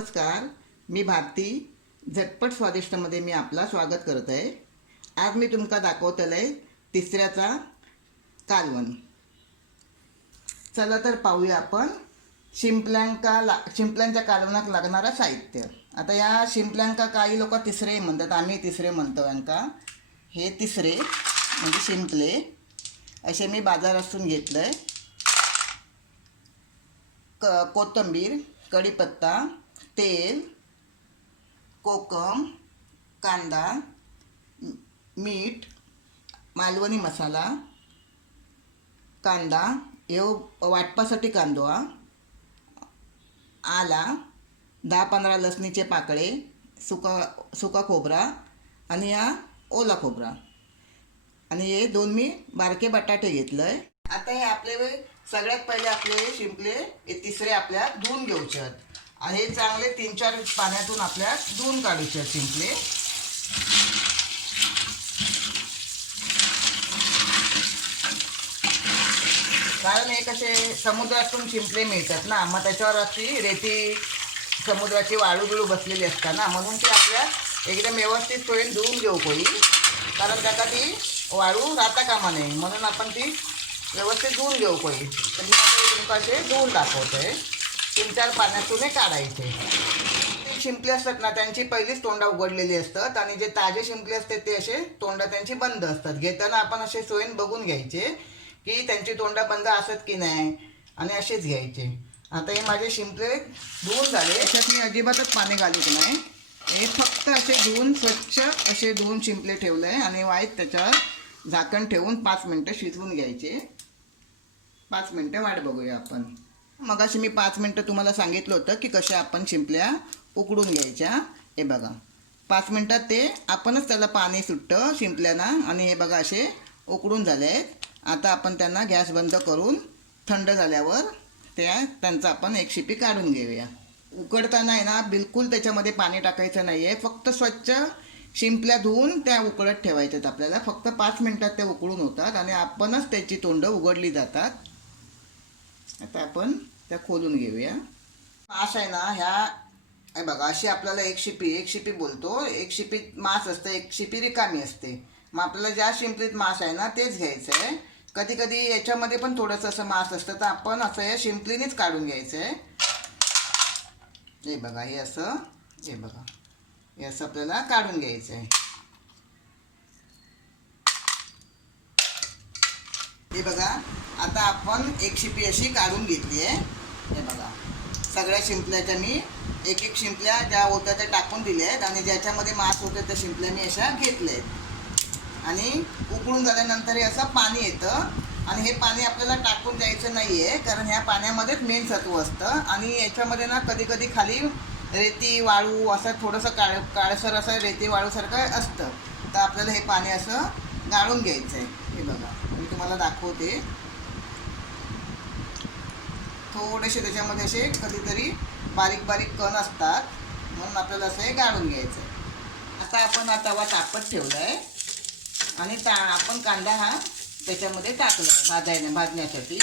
नमस्कार, मी भारती. झटपट स्वादिष्टमध्ये मी आपला स्वागत करत आहे. आज मी तुमका दाखवतलं आहे तिसऱ्याचा कालवण. चला तर पाहूया आपण शिंपल्यांच्या कालवणात लागणारा साहित्य. आता या शिंपल्यांका काही लोक तिसरे म्हणतात, आम्ही तिसरे म्हणतो. यांका हे तिसरे म्हणजे शिंपले असे मी बाजारातून घेतलं आहे. कोथिंबीर, कढीपत्ता, तेल, कोकम, कांदा, मीठ, मालवणी मसाला, कांदा हे वाटपासाठी कांदो, आला, 10-15 लसणीचे पाकळे, सुका खोबरा आणि हा ओला खोबरा आणि हे 2 मी बारके बटाटे घेतलं आहे. आता हे आपले सगळ्यात पहिले आपले शिंपले हे तिसरे आपल्या धुवून घेऊचे आहेत आणि हे चांगले 3-4 पाण्यातून आपल्या धुवून काढूचे आहेत शिंपले. कारण हे कसे समुद्रातून शिंपले मिळतात ना, मग त्याच्यावर अशी रेती समुद्राची वाळू बिळू बसलेली असतात ना, म्हणून ती आपल्या एकदम व्यवस्थित सोयीन धुवून घेऊ कोई, कारण त्याका ती वाळू राहता कामा नये, म्हणून आपण ती व्यवस्थित धुवून घेऊ कोई. तर मी आता तुमका असे धुवून दाखवतो आहे. 3-4 पाण्यातून काढायचे. शिंपले असतात ना त्यांची पहिलीच तोंडा उघडलेली असतात आणि जे ताजे शिंपले असतात ते असे तोंडा त्यांची बंद असतात. घेताना आपण असे सोयीन बघून घ्यायचे की त्यांची तोंडा बंद असत की नाही आणि असेच घ्यायचे. आता हे माझे शिंपले धुवून झाले. त्याच्यात मी अजिबातच पाणी घालूच नाही. हे फक्त असे धुवून स्वच्छ असे धुवून शिंपले ठेवले आहे आणि वाईट त्याच्यावर झाकण ठेवून 5 मिनटं शिजवून घ्यायचे. 5 मिनटं वाट बघूया आपण. मगाशी मी 5 मिनटं तुम्हाला सांगितलं होतं की कशा आपण शिंपल्या उकडून घ्यायच्या. हे बघा 5 मिनटात ते आपणच त्याला पाणी सुटतं शिंपल्यांना आणि हे बघा असे उकडून झाले आहेत. आता आपण त्यांना गॅस बंद करून थंड झाल्यावर त्यांचा आपण एक शिपी काढून घेऊया. उकडताना आहे ना बिलकुल त्याच्यामध्ये पाणी टाकायचं नाही आहे. फक्त स्वच्छ शिंपल्या धुवून त्या उकळत ठेवायच्यात आपल्याला. फक्त 5 मिनटात त्या उकळून होतात आणि आपणच त्याची तोंडं उघडली जातात. आता आपण त्या खोलून घेऊया. मास आहे ना ह्या हे बघा अशी आपल्याला एक शिपी बोलतो. एक शिपीत मास असतं, एक शिपी रिकामी असते. मग आपल्याला ज्या शिंपलीत मास आहे ना तेच घ्यायचं आहे. कधी कधी याच्यामध्ये पण थोडंसं असं मास असतं तर आपण असं या शिंपलीनेच काढून घ्यायचं आहे. हे बघा हे असं, हे बघा हे असं आपल्याला काढून घ्यायचं आहे. हे बघा आता आपण एक शिपी अशी काढून घेतली आहे. हे बघा सगळ्या शिंपल्याच्या मी एक शिंपल्या ज्या होत्या त्या टाकून दिल्या आहेत आणि ज्याच्यामध्ये मांस होते त्या शिंपल्या मी अशा घेतल्या आहेत. आणि उकळून झाल्यानंतर हे असं पाणी येतं आणि हे पाणी आपल्याला टाकून द्यायचं नाही आहे, कारण ह्या पाण्यामध्येच मेन सत्व असतं आणि याच्यामध्ये ना कधी कधी खाली रेती वाळू असं थोडंसं काळसर असं रेती वाळूसारखं असतं. तर आपल्याला हे पाणी असं गाळून घ्यायचं आहे. हे बघा मी तुम्हाला दाखवते. थोडेसे त्याच्यामध्ये असे कधीतरी बारीक बारीक कण असतात म्हणून आपल्याला असं हे गाळून घ्यायचं आहे. आता आपण हा तवा तापत ठेवला आहे आणि आपण कांदा हा त्याच्यामध्ये टाकला भाजण्यासाठी.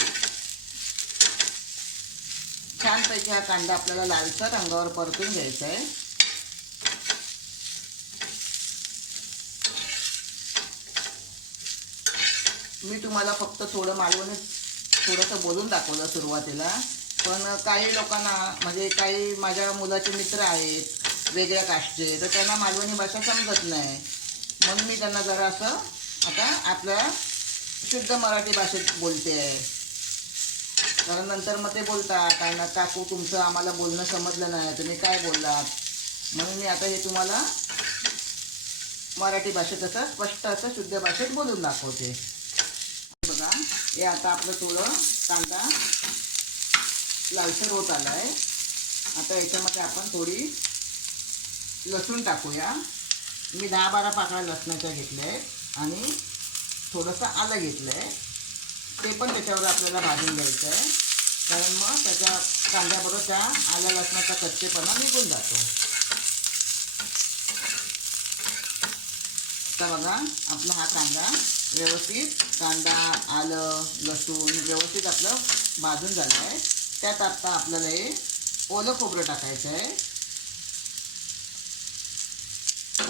छानपैकी हा कांदा आपल्याला लालसर रंगावर परतून घ्यायचा आहे. मी तुम्हाला फक्त थोडंसं बोलून दाखवलं सुरुवातीला, पण काही लोकांना म्हणजे काही माझ्या मुलाचे मित्र आहेत वेगळ्या कास्टचे, तर त्यांना मालवणी भाषा समजत नाही, म्हणून मी त्यांना जरा असं आता आपल्या शुद्ध मराठी भाषेत बोलते आहे. कारण नंतर मग ते बोलतात काय ना काकू तुमचं आम्हाला बोलणं समजलं नाही, तुम्ही काय बोललात, म्हणून मी आता हे तुम्हाला मराठी भाषेत असं स्पष्ट असं शुद्ध भाषेत बोलून दाखवते. बघा हे आता आपलं थोडं कांदा लालसर होत आला आहे. आता याच्यामध्ये आपण थोडी लसूण टाकूया. मी 10-12 पाकळ्या लसणाच्या घेतल्या आहेत आणि थोडंसं आलं घेतलं आहे. ते पण त्याच्यावर आपल्याला भाजून घ्यायचं आहे, कारण मग त्याच्या कांद्याबरोबर त्या आल्या लसणाचा कच्चेपणा निघून जातो. तर बघा आपला हा कांदा व्यवस्थित आलं लसूण व्यवस्थित आपलं भाजून झालं आहे. त्यात आता आपल्याला हे ओलं खोबरं टाकायचं आहे.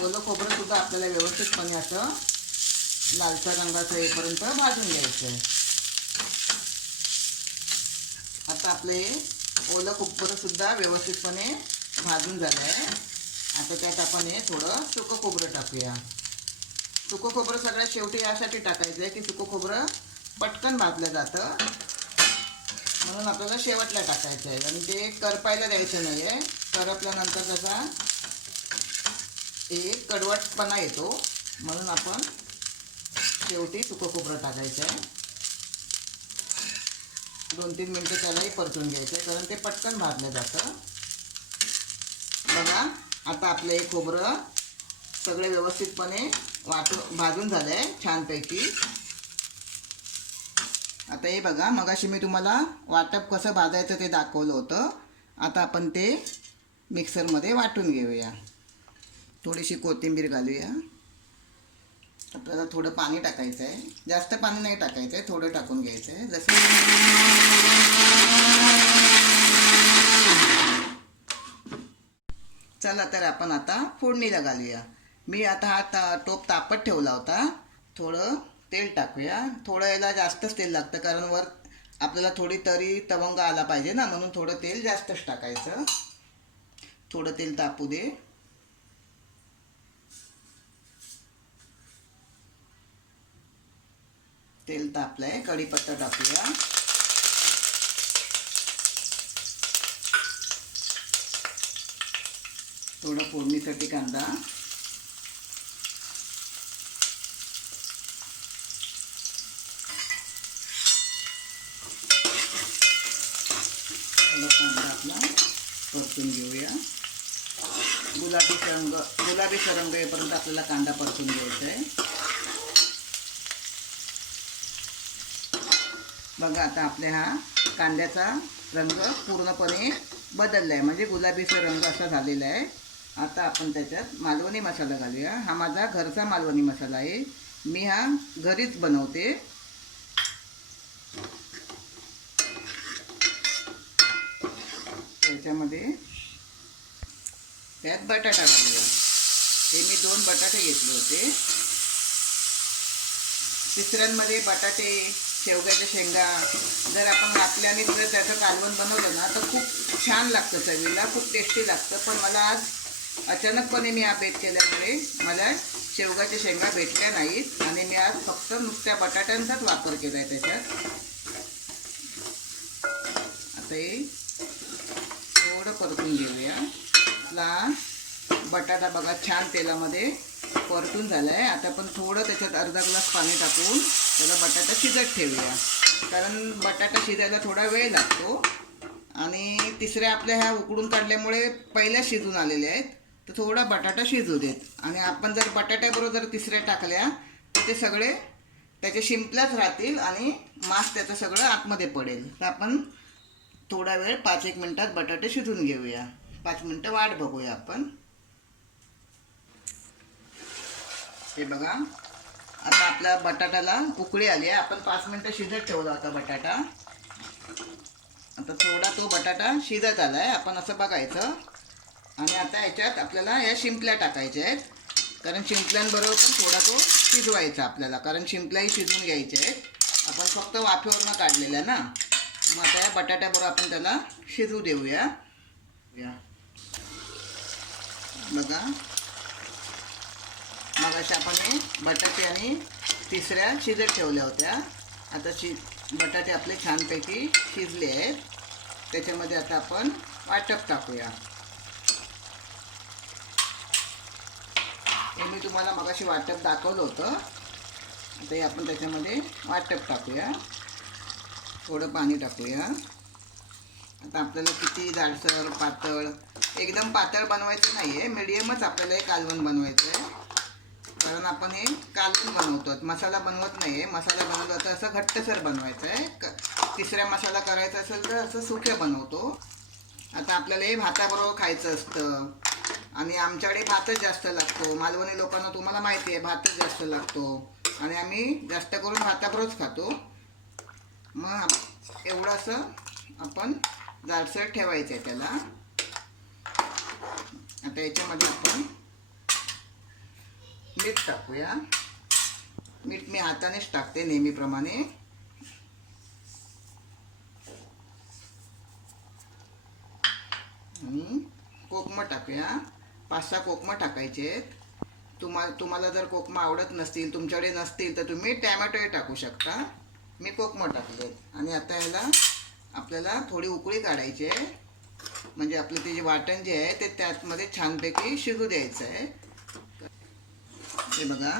ओलं खोबरं सुद्धा आपल्याला व्यवस्थितपणे असं लालसर रंगाचं येईपर्यंत भाजून घ्यायचं आहे. आता आपले ओलं खोबरं सुद्धा व्यवस्थितपणे भाजून झालं आहे. आता त्यात आपण हे थोडं सुकं खोबरं टाकूया. सुकं खोबरं सगळ्यात शेवटी यासाठी टाकायचं आहे की सुकं खोबरं पटकन भाजलं जातं, म्हणून आपल्याला शेवटला टाकायचं आहे. आणि ते करपायला द्यायचं नाही आहे. करपल्यानंतर त्याचा एक कडवटपणा येतो, म्हणून आपण शेवटी सुकं खोबरं टाकायचं आहे. 2-3 मिनटं त्यालाही परतून घ्यायचं आहे, कारण ते पटकन भाजलं जातं. बघा आता आपलं हे खोबरं सगळे व्यवस्थितपणे भाजून झालं आहे छानपैकी. आता हे बघा, मगाशी मी तुम्हाला वाटप कसं भाजायचं ते दाखवलं होतं. आता आपण ते मिक्सरमध्ये वाटून घेऊया. थोडीशी कोथिंबीर घालूया. आपल्याला थोडं पाणी टाकायचं आहे, जास्त पाणी नाही टाकायचं आहे, थोडं टाकून घ्यायचं आहे. जसं चला तर आपण आता फोडणीला घालूया. मी आता हा टोप तापत ठेवला होता. थोडं तेल टाकूया. थोडं याला जास्तच तेल लागतं, कारण वर आपल्याला थोडी तरी तवंग आला पाहिजे ना, म्हणून थोडं तेल जास्तच टाकायचं. थोडं तेल तापू दे. तेल तापलंय, कढीपत्ता टाकूया. थोडं फोडणीसाठी कांदा. थोडा कांदा आपला परतून घेऊया. गुलाबी रंग येईपर्यंत आपल्याला कांदा परतून घ्यायचा आहे. बघा आता आपल्या हा कांद्याचा रंग पूर्णपणे बदलला आहे, म्हणजे गुलाबीचा रंग असा झालेला आहे. आता आपण त्याच्यात मालवणी मसाला घालूया. हा माझा घरचा मालवणी मसाला आहे, मी हा घरीच बनवते. त्यात बटाटा घालूया. हे मी 2 बटाटे घेतले होते. तिसऱ्यांमध्ये बटाटे, शेवग्याच्या शेंगा जर आपण घातल्याने जर त्याचं कालवण बनवलं ना तर खूप छान लागतं, चवीला खूप टेस्टी लागतं. पण मला आज अचानकपणे मी हा बेत केल्यामुळे मला शेवग्याच्या शेंगा भेटल्या नाहीत आणि मी आज फक्त नुसत्या बटाट्यांचाच वापर केला आहे त्याच्यात. आता हे थोडं परतून घेऊया. आपला बटाटा बघा छान तेलामध्ये परतून झाला आहे. आता आपण थोडं त्याच्यात अर्धा ग्लास पाणी टाकून त्याला बटाटा शिजत ठेवूया, कारण बटाटा शिजायला थोडा वेळ लागतो. आणि तिसऱ्या आपल्या ह्या उकडून काढल्यामुळे पहिल्या शिजून आलेल्या आहेत, तर थोडा बटाटा शिजू देत. आणि आपण जर बटाट्याबरोबर जर तिसऱ्या टाकल्या तर ते सगळे त्याचे शिंपल्याच राहतील आणि मांस त्याचं सगळं आतमध्ये पडेल. तर आपण थोडा वेळ 5-1 मिनटात बटाटे शिजून घेऊया. 5 मिनटं वाट बघूया आपण. हे बघा आता आपल्या बटाट्याला उकळी आली आहे. आपण 5 मिनटं शिजत ठेवला होता बटाटा. आता थोडा तो बटाटा शिजत आला आहे, आपण असं बघायचं. आणि आता याच्यात आपल्याला या शिंपल्या टाकायच्या आहेत, कारण शिंपल्यांबरोबर पण थोडा तो शिजवायचा आपल्याला, कारण शिंपल्याही शिजून घ्यायच्या आहेत. आपण फक्त वाफेवरनं काढलेल्या ना, मग आता या बटाट्याबरोबर आपण त्याला शिजू देऊया. बघा मगाशी आपण हे बटाटे आणि तिसऱ्या शिजत ठेवल्या होत्या. आता बटाटे आपले छानपैकी शिजले आहेत. त्याच्यामध्ये आता आपण वाटप टाकूया. हे मी तुम्हाला मगाशी वाटप दाखवलं होतं. आता हे आपण त्याच्यामध्ये वाटप टाकूया. थोडं पाणी टाकूया. आता आपल्याला किती जाडसर पातळ, एकदम पातळ बनवायचं नाही आहे, मिडियमच आपल्याला हे कालवण बनवायचं आहे. कारण आपण हे कालवण बनवतो, मसाला बनवत नाही आहे. मसाला बनवला तर असं घट्टसर बनवायचं आहे. तिसऱ्या मसाला करायचा असेल तर असं सुक्या बनवतो. आता आपल्याला हे भाताबरोबर खायचं असतं आणि आमच्याकडे भातच जास्त लागतो. मालवणी लोकांना तुम्हाला माहिती आहे भातच जास्त लागतो आणि आम्ही जास्त करून भाताबरोबरच खातो. मग एवढं असं आपण जाडसर ठेवायचं आहे त्याला. आता याच्यामध्ये आपण मीठ टाकूया. मीठ मी हातानेच टाकते नेहमीप्रमाणे. आणि कोकमं टाकूया. 5-6 कोकमं टाकायचे आहेत. तुम्हाला जर कोकमं आवडत नसतील, तुमच्याकडे नसतील, तर तुम्ही टॅमॅटोही टाकू शकता. मी कोकमं टाकले. आणि आता ह्याला आपल्याला थोडी उकळी काढायची आहे. म्हणजे आपलं ते जे वाटण जे आहे ते त्यातमध्ये छानपैकी शिजू द्यायचं आहे. हे बघा,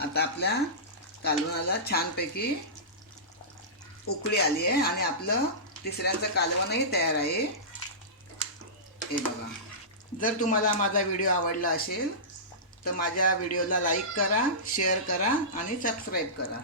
आता आपल्या कालवणाला छानपैकी उकळी आली आहे आणि आपलं तिसऱ्यांचं कालवणही तयार आहे. हे बघा. जर तुम्हाला माझा व्हिडिओ आवडला असेल तर माझ्या व्हिडिओला लाईक करा, शेअर करा आणि सबस्क्राईब करा.